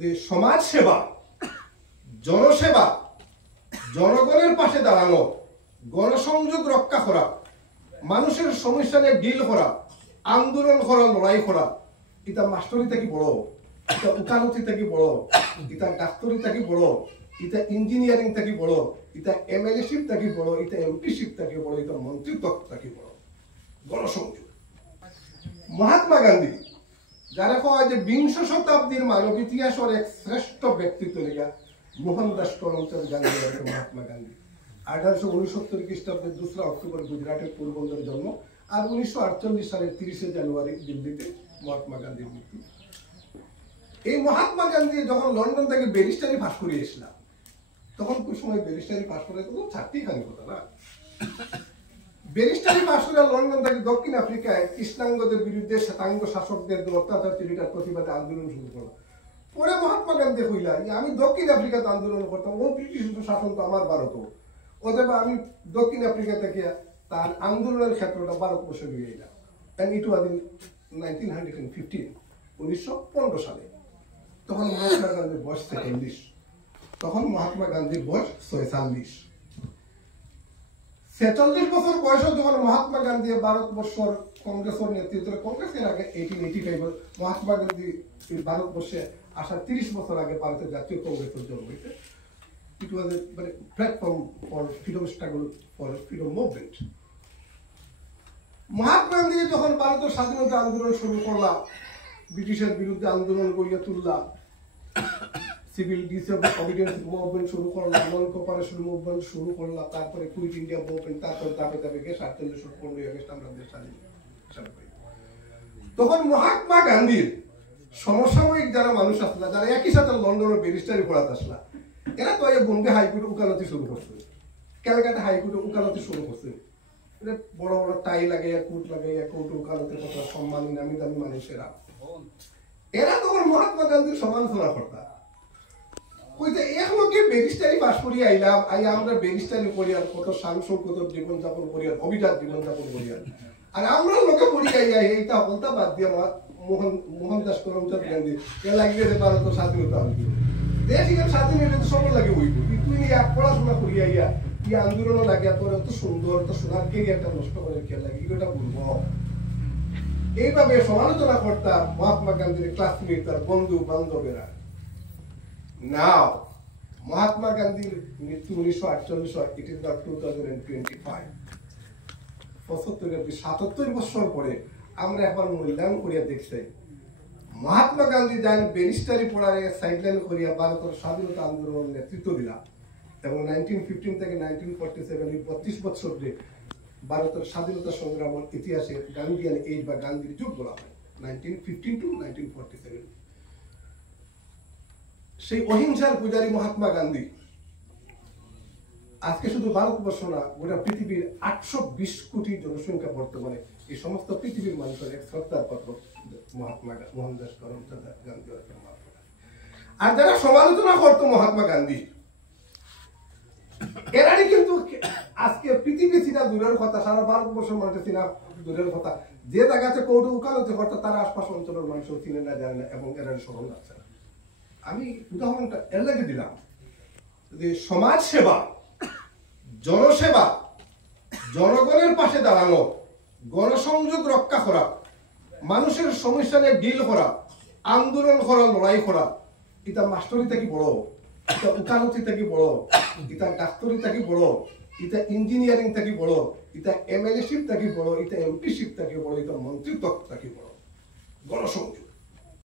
যে সমাজ সেবা, জনসেবা, জনগণের পাশে দাঁড়ানো, গণসংযোগ রক্ষা করা, মানুষের সমস্যা নিয়ে ডিল করা, আন্দোলন করা, লড়াই করা, এটা মাস্টারি থেকে বড়, এটা উকালতি থেকে বড়, এটা ডাক্তারি থেকে বড়, এটা ইঞ্জিনিয়ারিং থেকে বড়, এটা এমএলএশিপ থেকে বড়, এটা এমপিশিপ থেকে বড়, এটা মন্ত্রিত্ব থেকে বড়। গণসংযোগ। মহাত্মা গান্ধী যারা কয় যে বিংশ শতাব্দীর মানব ইতিহাসের এক শ্রেষ্ঠ ব্যক্তিত্ব লেগা মোহনদাস করমচাঁদ গান্ধী, মহাত্মা গান্ধী 1869 খ্রিস্টাব্দের 2 অক্টোবর গুজরাটের পোরবন্দরে জন্ম, আর 1948 সালের 30 জানুয়ারি দিল্লিতে মহাত্মা গান্ধীর মৃত্যু। এই মহাত্মা গান্ধী যখন লন্ডন থেকে ব্যারিস্টারি পাস করে এসলাম, তখন কোন সময় ব্যারিস্টারি পাস করে তো ছাড়তেই খানি কথা না। ব্যারিস্টারি পাস করে লন্ডন থেকে দক্ষিণ আফ্রিকায় কৃষ্ণাঙ্গদের বিরুদ্ধে শ্বেতাঙ্গ শাসকদের অত্যাচার চিঠিটার প্রতিবাদে আন্দোলন শুরু করলো। পরে মহাত্মা গান্ধী কইলা যে আমি দক্ষিণ আফ্রিকাতে আন্দোলন করতাম, ও ব্রিটিশ শাসন তো আমার ভারত, অথবা আমি দক্ষিণ আফ্রিকা থেকে তার আন্দোলনের ক্ষেত্রটা ভারতবর্ষে নিয়ে এলাম। এন্ড ইট ওয়াজ ইন 1915, 1915 সালে। তখন মহাত্মা গান্ধীর বয়স 46, তখন মহাত্মা গান্ধীর বয়স 46। 46 বছর বয়সে যখন মহাত্মা গান্ধী ভারতবর্ষের কংগ্রেসের নেতৃত্বে, কংগ্রেসের আগে 1885 মহাত্মা গান্ধী ভারতবর্ষে আসার 30 বছর আগে ভারতের জাতীয় কংগ্রেসের জন্ম হয়েছে। It was a platform for freedom struggle, for freedom movement. Mahatma Gandhi যখন ভারতের স্বাধীনতা আন্দোলন শুরু করলাম, ব্রিটিশের বিরুদ্ধে আন্দোলন গড়িয়ে তুললাম, সিভিল ডিসঅবিডিয়েন্স মুভমেন্ট শুরু করলাম, নন কোঅপারেশন মুভমেন্ট শুরু করলাম, তারপরে কুইট ইন্ডিয়া মুভমেন্ট, তারপরে ধাপে ধাপে গিয়ে 47 আগস্ট আমরা দেশ স্বাধীন ঘোষণা করি। তখন মহাত্মা গান্ধীর সমসাময়িক যারা মানুষ আসলা, যারা একই সাথে লন্ডনের ব্যারিস্টারি পড়াতে আসলা, এরা তো বোম্বে হাইকোর্টে উকালতি শুরু করছে, ক্যালকাটা হাইকোর্টে উকালতি শুরু করছে। বড় বড় টাই লাগাইয়া কোট লাগাইয়া কোর্টে উকালতি কথা সম্মানী নামি দামি মানুষেরা, এরা তখন মহাত্মা গান্ধীর সমালোচনা করতা। কইতে এক লোকে ব্যারিস্টারি পাস করিয়া আইলাম, আইয়া আমরা ব্যারিস্টারি করি আর কত সাংসদ কত জীবনযাপন করি আর অভিজাত জীবনযাপন করি, আর আমরা লোকে পড়ি আইয়া এইটা বলতা বাদ দিয়ে মোহনদাস করমচাঁদ গান্ধী এ লাগিয়ে ভারতের স্বাধীনতা হইল, দেশ এখানে স্বাধীন হইলে তো সবার লাগে হইব। তুই নিয়ে পড়াশোনা করিয়া ইয়া কি আন্দোলন লাগিয়া তোর এত সুন্দর তো সোনার কেরিয়ারটা নষ্ট করে কে লাগে, এটা বলবো। এইভাবে সমালোচনা করতাম মহাত্মা গান্ধীর ক্লাসমেট, তার বন্ধু বান্ধবেরা। নাও মহাত্মা গান্ধীর মৃত্যু 1948, ইট ইজ দ্য 2025, 77 বছর পরে আমরা এখন মূল্যায়ন করিয়া দেখছি মহাত্মা গান্ধী যান ব্যারিস্টারি পড়ারে সাইডলাইন করিয়া ভারতের স্বাধীনতা আন্দোলনের নেতৃত্ব দিলাম, এবং 1915 থেকে 1947 32 বছর ধরে ভারতের স্বাধীনতা সংগ্রামের ইতিহাসে গান্ধীয়ান এজ বা গান্ধীর যুগ বলা হয়, 1915 to 1947। সেই অহিংসার পূজারী মহাত্মা গান্ধী আজকে শুধু ভারতবর্ষ না, গোটা পৃথিবীর 820 কোটি জনসংখ্যা বর্তমানে এই সমস্ত পৃথিবীর মানুষের এক শ্রদ্ধার পাত্র মহাত্মা মোহনদাস করমচাঁদ গান্ধী। আর যারা সমালোচনা করতো মহাত্মা গান্ধী, এরাই কিন্তু আজকে পৃথিবী চিনা দূরের কথা, সারা ভারতবর্ষের মানুষের চিনা দূরের কথা, যে জায়গাতে কৌটু উকালতি করতো তারা আশপাশ অঞ্চলের মানুষও চিনে না, জানে না, এবং এরাই স্মরণ আছে। আমি উদাহরণটা এর লাগে দিলাম যে সমাজ সেবা, জনসেবা, জনগণের পাশে দাঁড়ানো, গণসংযোগ রক্ষা করা, মানুষের সমস্যা নিয়ে ডিল করা, আন্দোলন করা, লড়াই করা, এটা মাস্টারি থেকে বড়, এটা উকালতি থেকে বড়, এটা ডাক্তারি থেকে বড়, এটা ইঞ্জিনিয়ারিং থেকে বড়, এটা এমএলএশিপ থেকে বড়, এটা এমপিশিপ থেকে বড়, এটা মন্ত্রিত্ব থেকে বড়। গণসংযোগ।